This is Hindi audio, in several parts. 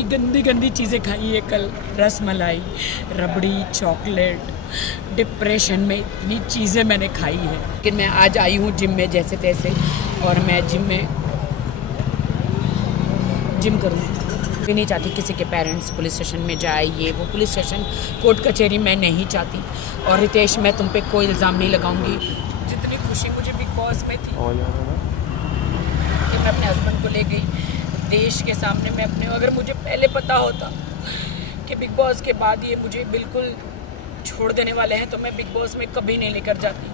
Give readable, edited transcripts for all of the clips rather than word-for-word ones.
इतनी गंदी गंदी चीज़ें खाई है कल, रस मलाई, रबड़ी, चॉकलेट। डिप्रेशन में इतनी चीज़ें मैंने खाई है, लेकिन मैं आज आई हूँ जिम में जैसे तैसे, और मैं जिम करूँ भी नहीं चाहती। किसी के पेरेंट्स पुलिस स्टेशन में जाए, ये वो, पुलिस स्टेशन कोर्ट कचहरी मैं नहीं चाहती। और रितेश, मैं तुम पे कोई इल्ज़ाम नहीं लगाऊंगी। जितनी खुशी मुझे बिग बॉस में थी कि मैं अपने हस्बैंड को ले गई देश के सामने, मैं अपने, अगर मुझे पहले पता होता कि बिग बॉस के बाद ये मुझे बिल्कुल छोड़ देने वाले हैं तो मैं बिग बॉस में कभी नहीं लेकर जाती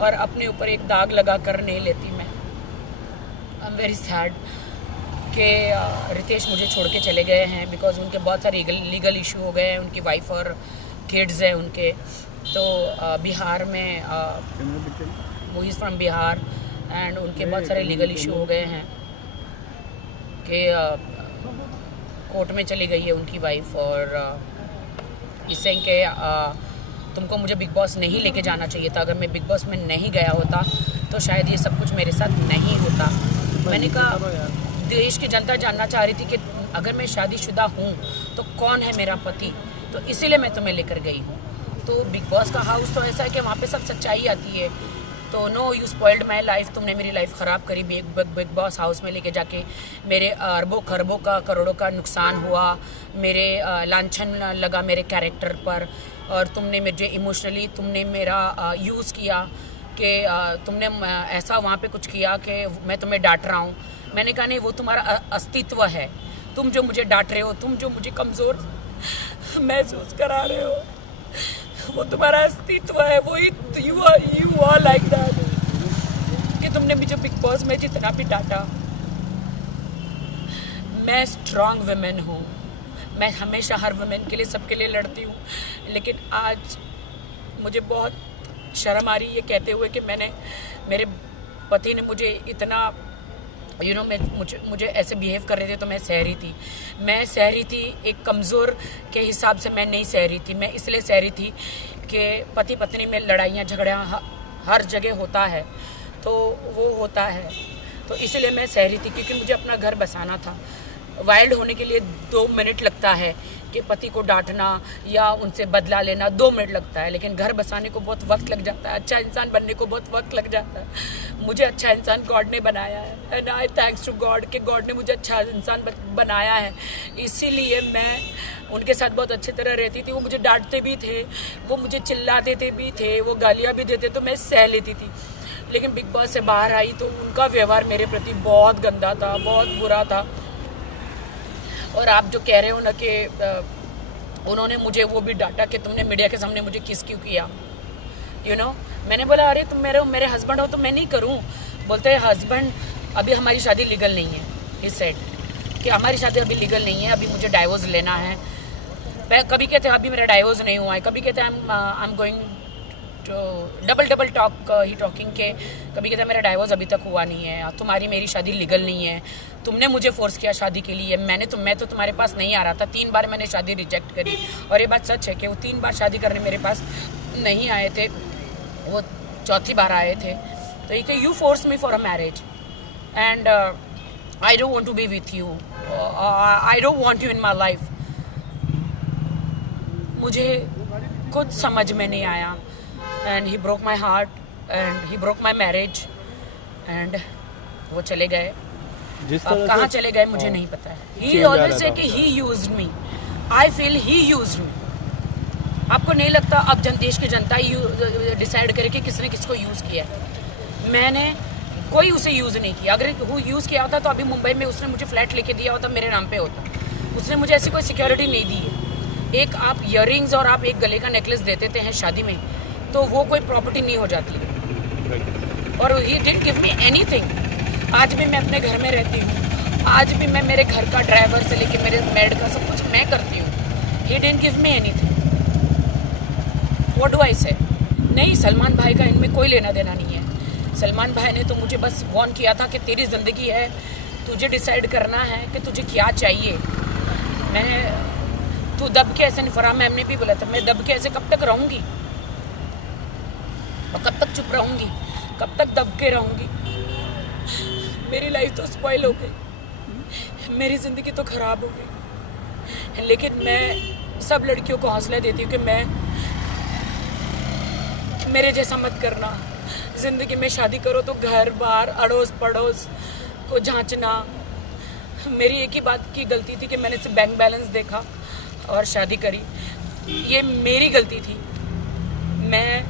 और अपने ऊपर एक दाग लगा कर नहीं लेती। मैं आई एम वेरी सैड कि रितेश मुझे छोड़ के चले गए हैं, बिकॉज उनके बहुत सारे लीगल इशू हो गए हैं, उनकी वाइफ और किड्स हैं उनके। तो बिहार में वो इज़ फ्रॉम बिहार एंड उनके बहुत सारे लीगल इशू हो गए हैं कि कोर्ट में चली गई है उनकी वाइफ, और इससे कि तुमको मुझे बिग बॉस नहीं लेके जाना चाहिए था। अगर मैं बिग बॉस में नहीं गया होता तो शायद ये सब कुछ मेरे साथ नहीं होता। मैंने कहा देश की जनता जानना चाह रही थी कि अगर मैं शादीशुदा हूँ तो कौन है मेरा पति, तो इसीलिए मैं तुम्हें लेकर गई हूँ। तो बिग बॉस का हाउस तो ऐसा है कि वहाँ पे सब सच्चाई आती है। तो no, you spoiled my life, तुमने मेरी लाइफ ख़राब करी। बिग बॉस हाउस में लेके जाके मेरे अरबों खरबों का, करोड़ों का नुकसान हुआ, मेरे लांछन लगा मेरे कैरेक्टर पर, और तुमने मुझे इमोशनली तुमने मेरा यूज़ किया कि तुमने ऐसा वहाँ पे कुछ किया कि मैं तुम्हें डांट रहा हूँ। मैंने कहा नहीं, वो तुम्हारा अस्तित्व है। तुम जो मुझे डांट रहे हो, तुम जो मुझे कमज़ोर महसूस करा रहे हो, वो तुम्हारा अस्तित्व है। वो यू आर लाइक दैट कि तुमने मुझे बिग बॉस में जितना भी डांटा। मैं स्ट्रॉन्ग वुमेन हूँ, मैं हमेशा हर वुमेन के लिए, सबके लिए लड़ती हूँ, लेकिन आज मुझे बहुत शर्म आ रही है ये कहते हुए कि मेरे पति ने मुझे इतना मुझे ऐसे बिहेव कर रहे थे। तो मैं सह रही थी एक कमज़ोर के हिसाब से मैं नहीं सह रही थी। मैं इसलिए सह रही थी कि पति पत्नी में लड़ाइयाँ झगड़ियाँ हर जगह होता है, तो वो होता है, तो इसलिए मैं सह रही थी क्योंकि मुझे अपना घर बसाना था। वाइल्ड होने के लिए 2 मिनट लगता है कि पति को डांटना या उनसे बदला लेना 2 मिनट लगता है, लेकिन घर बसाने को बहुत वक्त लग जाता है, अच्छा इंसान बनने को बहुत वक्त लग जाता है। मुझे अच्छा इंसान गॉड ने बनाया है, and I thanks to God कि गॉड ने मुझे अच्छा इंसान बनाया है। इसीलिए मैं उनके साथ बहुत अच्छी तरह रहती थी। वो मुझे डांटते भी थे, वो मुझे चिल्लाते थे भी थे, वो गालियाँ भी देते, तो मैं सह लेती थी। लेकिन बिग बॉस से बाहर आई तो उनका व्यवहार मेरे प्रति बहुत गंदा था, बहुत बुरा था। और आप जो कह रहे हो ना कि उन्होंने मुझे वो भी डांटा कि तुमने मीडिया के सामने मुझे किस क्यों किया, मैंने बोला अरे तुम मेरे हस्बैंड हो तो मैं नहीं करूं। बोलते हैं हस्बैंड, अभी हमारी शादी लीगल नहीं है। ही सेड कि हमारी शादी अभी लीगल नहीं है, अभी मुझे डाइवोर्स लेना है। कभी कहते हैं अभी मेरा डाइवोर्स नहीं हुआ है, कभी कहते हैं I am going double talk he talking के, कभी कहते हैं मेरा डाइवोर्स अभी तक हुआ नहीं है, तुम्हारी मेरी शादी लीगल नहीं है, तुमने मुझे फोर्स किया शादी के लिए, मैं तो तुम्हारे पास नहीं आ रहा था। 3 बार मैंने शादी रिजेक्ट करी, और ये बात सच है कि वो 3 बार शादी करने मेरे पास नहीं आए थे, वो 4थी बार आए थे। तो ये कि you force me for a marriage and I don't want to be with you, I don't want you in my life. मुझे कुछ समझ में नहीं आया, and he broke my heart and he broke my marriage, and वो चले गए। अब कहाँ चले गए मुझे नहीं पता है। ही ऑलवेज से कि he used me, I feel he used me. आपको नहीं लगता अब देश की जनता डिसाइड करे कि किसने किसको यूज़ किया है? मैंने कोई उसे यूज़ नहीं किया। अगर वो यूज़ किया होता तो अभी मुंबई में उसने मुझे फ्लैट लेके दिया होता, मेरे नाम पे होता। उसने मुझे ऐसी कोई सिक्योरिटी नहीं दी है। एक आप ईयररिंग्स और आप एक गले का नेकलेस दे देते हैं शादी में, तो वो कोई प्रॉपर्टी नहीं हो जाती है। और he didn't give me anything. आज भी मैं अपने घर में रहती हूँ, आज भी मैं मेरे घर का ड्राइवर से लेके मेरे मेड का सब कुछ मैं करती हूँ। He didn't give me anything. What do I से? नहीं, सलमान भाई का इनमें कोई लेना देना नहीं है। सलमान भाई ने तो मुझे बस वार्न किया था कि तेरी ज़िंदगी है, तुझे डिसाइड करना है कि तुझे क्या चाहिए। तू दब के ऐसे नहीं, फराह मैम ने भी बोला था, मैं दब के ऐसे कब तक रहूँगी और कब तक चुप रहूँगी, कब तक दब के रहूँगी? मेरी लाइफ तो स्पॉइल हो गई, मेरी ज़िंदगी तो ख़राब हो गई। लेकिन मैं सब लड़कियों को हौसला देती हूँ कि मेरे जैसा मत करना। ज़िंदगी में शादी करो तो घर बार अड़ोस पड़ोस को जांचना। मेरी एक ही बात की गलती थी कि मैंने सिर्फ बैंक बैलेंस देखा और शादी करी। ये मेरी गलती थी। मैं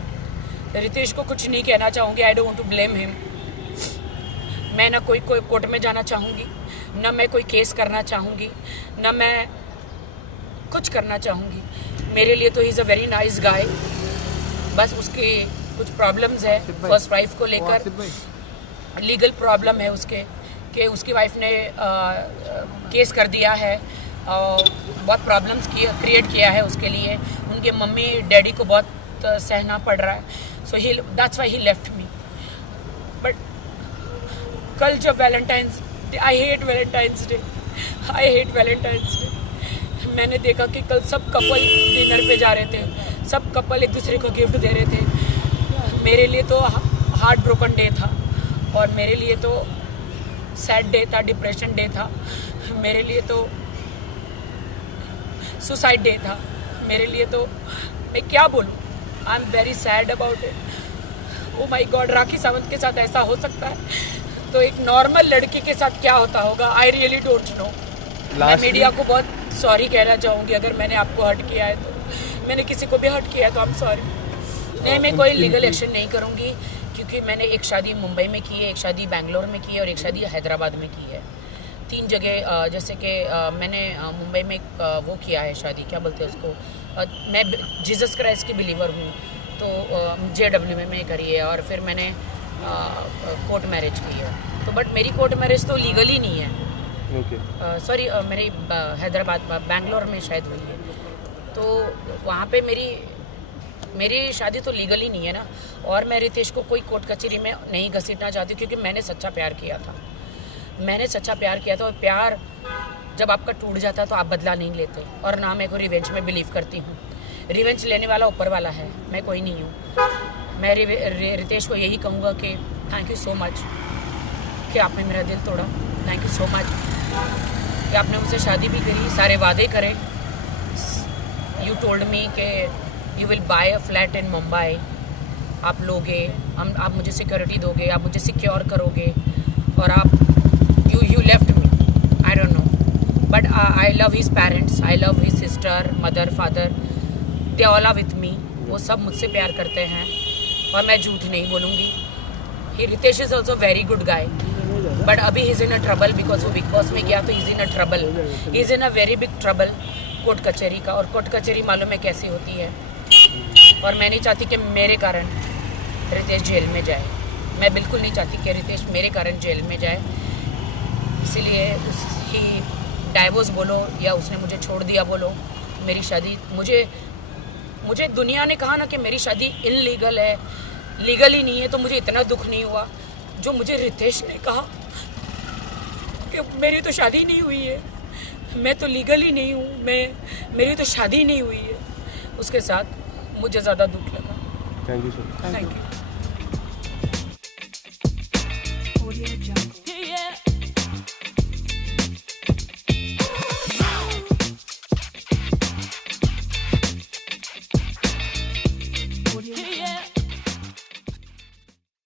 रितेश को कुछ नहीं कहना चाहूँगी। I don't want to blame him. मैं ना कोई कोर्ट में जाना चाहूँगी, ना मैं कोई केस करना चाहूँगी, ना मैं कुछ करना चाहूँगी। मेरे लिए तो he is a very nice guy. बस उसके कुछ प्रॉब्लम्स है फर्स्ट वाइफ को लेकर, लीगल प्रॉब्लम है उसके कि उसकी वाइफ ने केस कर दिया है और बहुत प्रॉब्लम्स क्रिएट किया है उसके लिए। उनके मम्मी डैडी को बहुत सहना पड़ रहा है। So he that's why he left me. But कल जब Valentine's Day, I hate Valentine's Day, मैंने देखा कि कल सब कपल डिनर पे जा रहे थे, सब कपल एक दूसरे को गिफ्ट दे रहे थे। मेरे लिए तो हार्ट ब्रोकन डे था और मेरे लिए तो सैड डे था, डिप्रेशन डे था, मेरे लिए तो सुसाइड डे था, मेरे लिए तो मैं क्या बोलूँ। I am very sad about it. Oh my God, Rakhi Sawant के साथ ऐसा हो सकता है तो एक नॉर्मल लड़की के साथ क्या होता होगा। I really don't know. मैं मीडिया को बहुत सॉरी कहना चाहूँगी अगर मैंने आपको हर्ट किया है तो। मैंने किसी को भी हर्ट किया है तो आई एम सॉरी। नहीं, मैं कोई लीगल एक्शन नहीं करूँगी क्योंकि मैंने एक शादी मुंबई में की है, एक शादी बेंगलोर में की है और एक शादी हैदराबाद में की है। 3 जगह जैसे कि मैंने मुंबई में वो किया है शादी, क्या बोलते हैं उसको, मैं जीसस क्राइस्ट की बिलीवर हूँ तो JW में करी है। और फिर मैंने कोर्ट मैरिज की है तो बट मेरी कोर्ट मैरिज तो लीगली नहीं है। सॉरी, मेरी हैदराबाद बेंगलोर में शायद हुई है तो वहाँ पे मेरी शादी तो लीगली नहीं है ना। और मैं रितेश को कोई कोर्ट कचहरी में नहीं घसीटना चाहती क्योंकि मैंने सच्चा प्यार किया था। और प्यार जब आपका टूट जाता है तो आप बदला नहीं लेते। और ना मैं कोई रिवेंज में बिलीव करती हूँ। रिवेंज लेने वाला ऊपर वाला है, मैं कोई नहीं हूँ। मैं रितेश को यही कहूँगा कि थैंक यू सो मच कि आपने मेरा दिल तोड़ा। थैंक यू सो मच कि आपने मुझसे शादी भी करी, सारे वादे करे। यू टोल्ड मी कि you will buy a flat in Mumbai. आप लोगे, आप मुझे सिक्योरिटी दोगे, आप मुझे सिक्योर करोगे और आप you left me. I don't know but I love his parents, I love his sister, mother, father, they all are with me. वो सब मुझसे प्यार करते हैं और मैं झूठ नहीं बोलूँगी। He Ritesh is also very good guy but अभी he is in a trouble because वो बिग बॉस में गया तो he is in a trouble. He is in a very big trouble court कचहरी का। और कोर्ट कचहरी मालूम है कैसी होती है। और मैं नहीं चाहती कि मेरे कारण रितेश जेल में जाए। मैं बिल्कुल नहीं चाहती कि रितेश मेरे कारण जेल में जाए। इसीलिए उसकी डाइवोर्स बोलो या उसने मुझे छोड़ दिया बोलो, मेरी शादी मुझे दुनिया ने कहा ना कि मेरी शादी इनलीगल है, लीगल ही नहीं है तो मुझे इतना दुख नहीं हुआ। जो मुझे रितेश ने कहा कि मेरी तो शादी नहीं हुई है, मैं तो लीगल ही नहीं हूँ, मेरी तो शादी नहीं हुई है, उसके साथ मुझे ज़्यादा दुख लगा। Thank you sir. Thank you.